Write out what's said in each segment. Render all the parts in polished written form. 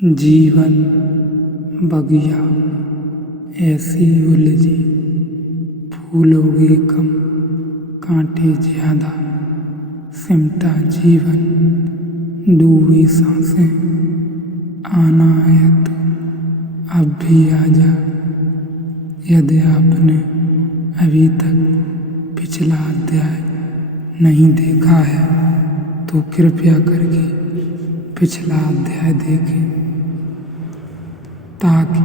जीवन बगिया ऐसी उलझी, फूलोगे कम कांटे ज्यादा, सिमटा जीवन डूबी सांसें, आना है तो अब भी आजा। यदि आपने अभी तक पिछला अध्याय नहीं देखा है तो कृपया करके पिछला अध्याय देखें ताकि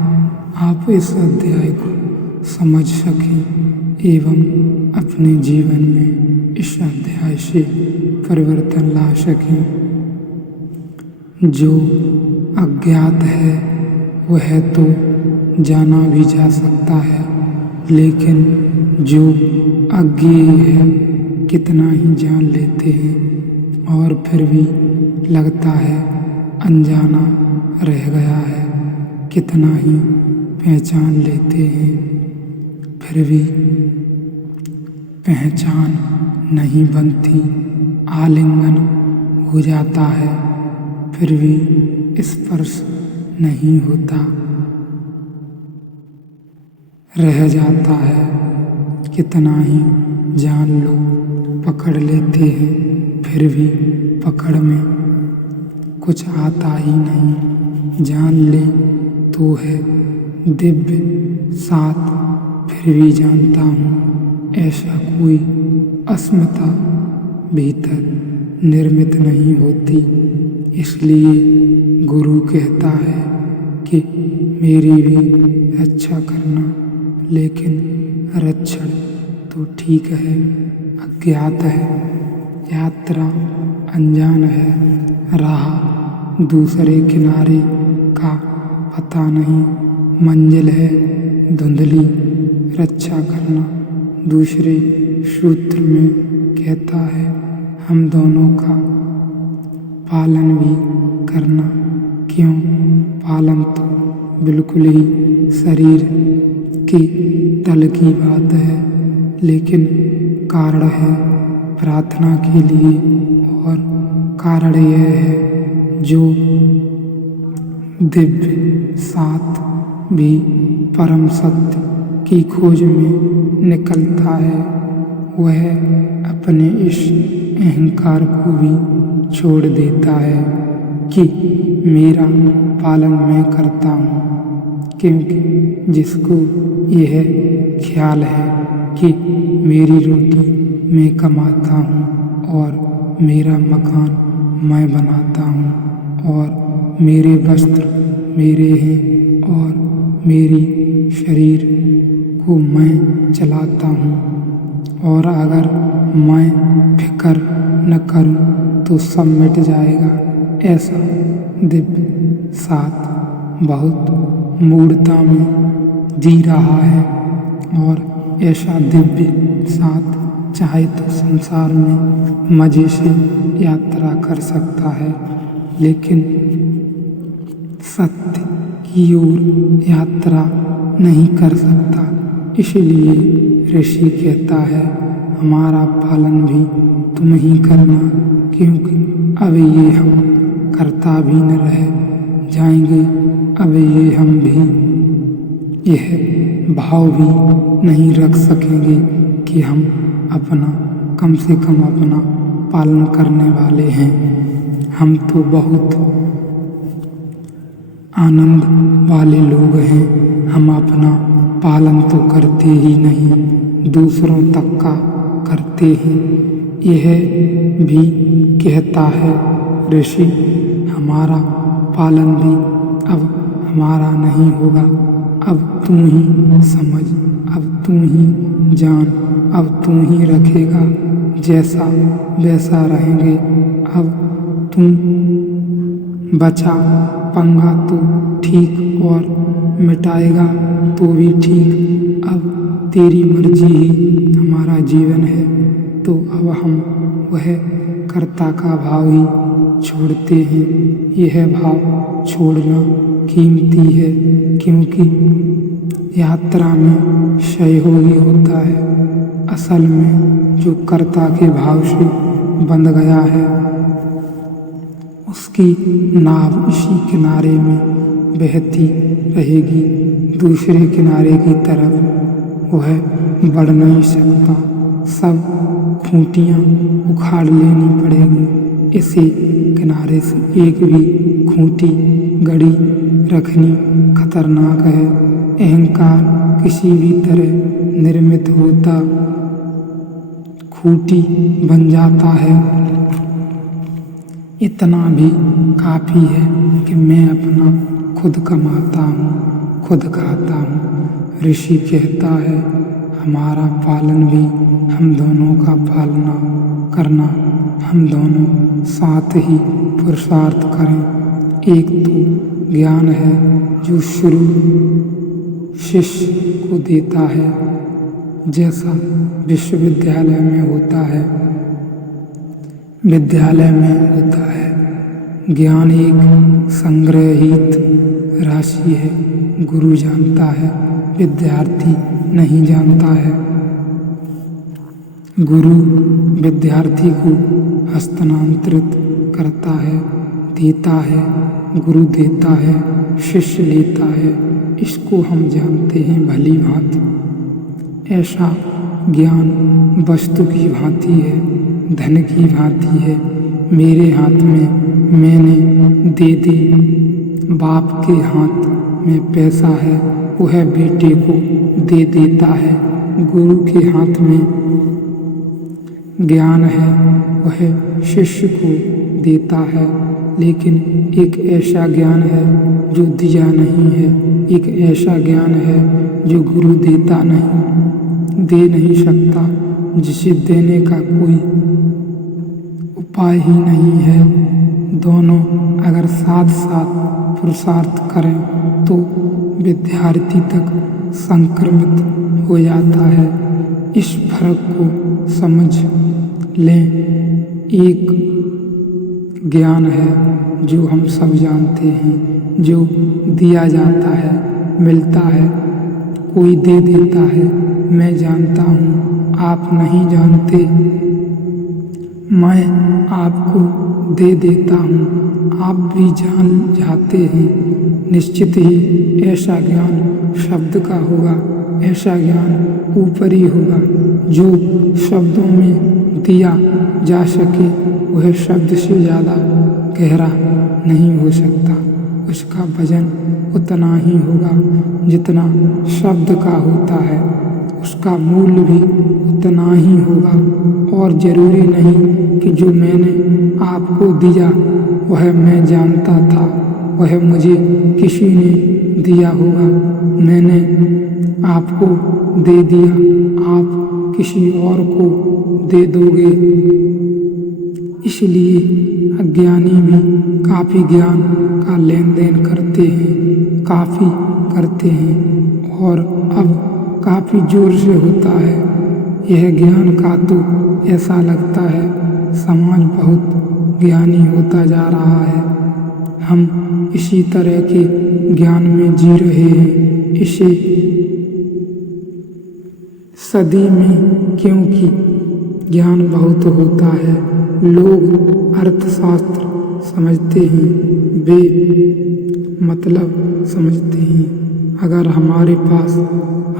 आप इस अध्याय को समझ सकें एवं अपने जीवन में इस अध्याय से परिवर्तन ला सकें। जो अज्ञात है वह तो जाना भी जा सकता है, लेकिन जो अज्ञेय है कितना ही जान लेते हैं और फिर भी लगता है अनजाना रह गया है, कितना ही पहचान लेते हैं फिर भी पहचान नहीं बनती, आलिंगन हो जाता है फिर भी स्पर्श नहीं होता, रह जाता है। कितना ही जान लो पकड़ लेते हैं फिर भी पकड़ में कुछ आता ही नहीं। जान ले तो है दिव्य साथ फिर भी जानता हूँ ऐसा कोई अस्मिता भीतर निर्मित नहीं होती। इसलिए गुरु कहता है कि मेरी भी रक्षा करना, लेकिन रक्षण तो ठीक है, अज्ञात है, यात्रा अनजान है, राह दूसरे किनारे का पता नहीं, मंजिल है धुंधली, रक्षा करना दूसरे सूत्र में कहता है हम दोनों का पालन भी करना। क्यों? पालन तो बिल्कुल ही शरीर के तल की बात है, लेकिन कारण है प्रार्थना के लिए, और कारण यह है जो दिव्य साथ भी परम सत्य की खोज में निकलता है, वह अपने इस अहंकार को भी छोड़ देता है कि मेरा पालन मैं करता हूँ। क्योंकि जिसको यह ख्याल है कि मेरी रोटी मैं कमाता हूँ और मेरा मकान मैं बनाता हूँ और मेरे वस्त्र मेरे हैं और मेरी शरीर को मैं चलाता हूँ, और अगर मैं फिक्र न करूँ तो सब मिट जाएगा, ऐसा दिव्य साथ बहुत मूढ़ता में जी रहा है। और ऐसा दिव्य साथ चाहे तो संसार में मजे से यात्रा कर सकता है, लेकिन सत्य की ओर यात्रा नहीं कर सकता। इसलिए ऋषि कहता है हमारा पालन भी तुम ही करना, क्योंकि अब ये हम करता भी न रह जाएंगे, अब ये हम भी यह भाव भी नहीं रख सकेंगे कि हम अपना कम से कम अपना पालन करने वाले हैं। हम तो बहुत आनंद वाले लोग हैं, हम अपना पालन तो करते ही नहीं, दूसरों तक का करते हैं। यह भी कहता है ऋषि हमारा पालन भी अब हमारा नहीं होगा, अब तू ही समझ, अब तू ही जान, अब तू ही रखेगा, जैसा वैसा रहेंगे। अब तुम बचा पंगा तो ठीक और मिटाएगा तो भी ठीक, अब तेरी मर्जी ही हमारा जीवन है। तो अब हम वह कर्ता का भाव ही छोड़ते हैं। यह भाव छोड़ना कीमती है, क्योंकि यात्रा में सहयोगी होता है। असल में जो कर्ता के भाव से बंध गया है उसकी नाव इसी किनारे में बहती रहेगी, दूसरे किनारे की तरफ वह बढ़ नहीं सकता। सब खूंटियाँ उखाड़ लेनी पड़ेगी। इसी किनारे से एक भी खूंटी गड़ी रखनी खतरनाक है। अहंकार किसी भी तरह निर्मित होता खूंटी बन जाता है। इतना भी काफ़ी है कि मैं अपना खुद कमाता हूँ, खुद खाता हूँ। ऋषि कहता है हमारा पालन भी हम दोनों का पालना करना, हम दोनों साथ ही पुरुषार्थ करें। एक तो ज्ञान है जो शुरू शिष्य को देता है, जैसा विश्वविद्यालय में होता है। विद्यालय में होता है ज्ञान एक संग्रहित राशि है, गुरु जानता है, विद्यार्थी नहीं जानता है। गुरु विद्यार्थी को हस्तांतरित करता है, देता है, गुरु देता है, शिष्य लेता है। इसको हम जानते हैं भली भांति। ऐसा ज्ञान वस्तु की भांति है, धन की भांति है। मेरे हाथ में मैंने दे दी, बाप के हाथ में पैसा है, वह बेटे को दे देता है। गुरु के हाथ में ज्ञान है, वह शिष्य को देता है। लेकिन एक ऐसा ज्ञान है जो दिया नहीं है, एक ऐसा ज्ञान है जो गुरु देता नहीं, दे नहीं सकता, जिसे देने का कोई उपाय ही नहीं है। दोनों अगर साथ साथ पुरुषार्थ करें तो विद्यार्थी तक संक्रमित हो जाता है। इस फर्क को समझ लें। एक ज्ञान है जो हम सब जानते हैं, जो दिया जाता है, मिलता है, कोई दे देता है। मैं जानता हूँ, आप नहीं जानते, मैं आपको दे देता हूँ, आप भी जान जाते हैं। निश्चित ही ऐसा ज्ञान शब्द का होगा, ऐसा ज्ञान ऊपरी होगा। जो शब्दों में दिया जा सके वह शब्द से ज़्यादा गहरा नहीं हो सकता। उसका वजन उतना ही होगा जितना शब्द का होता है, उसका मूल्य भी उतना ही होगा। और ज़रूरी नहीं कि जो मैंने आपको दिया वह मैं जानता था, वह मुझे किसी ने दिया होगा। मैंने आपको दे दिया, आप किसी और को दे दोगे। इसलिए अज्ञानी भी काफ़ी ज्ञान का लेन देन करते हैं, काफ़ी करते हैं, और अब काफ़ी जोर से होता है। यह ज्ञान का तो ऐसा लगता है समाज बहुत ज्ञानी होता जा रहा है। हम इसी तरह के ज्ञान में जी रहे हैं इसे सदी में, क्योंकि ज्ञान बहुत होता है। लोग अर्थशास्त्र समझते हैं, वे मतलब समझते हैं। अगर हमारे पास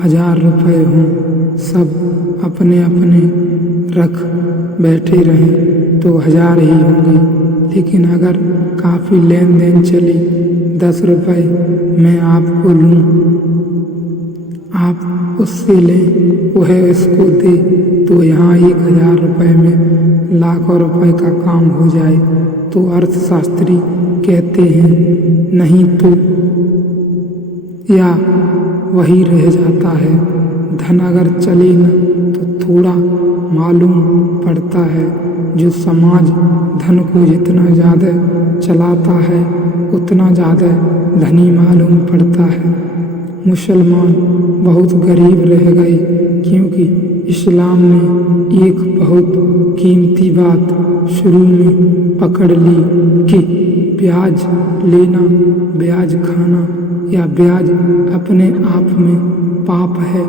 1000 रुपये हों, सब अपने अपने रख बैठे रहें तो 1000 ही होंगे। लेकिन अगर काफ़ी लेन देन चले, 10 रुपये मैं आपको लूँ, आप उससे लें, वह इसको दे, तो यहाँ 1000 रुपये में लाखों रुपए का काम हो जाए। तो अर्थशास्त्री कहते हैं नहीं तो या वही रह जाता है। धन अगर चले न तो थोड़ा मालूम पड़ता है। जो समाज धन को जितना ज़्यादा चलाता है उतना ज़्यादा धनी मालूम पड़ता है। मुसलमान बहुत गरीब रह गए क्योंकि इस्लाम ने एक बहुत कीमती बात शुरू में पकड़ ली कि ब्याज लेना, ब्याज खाना या ब्याज अपने आप में पाप है।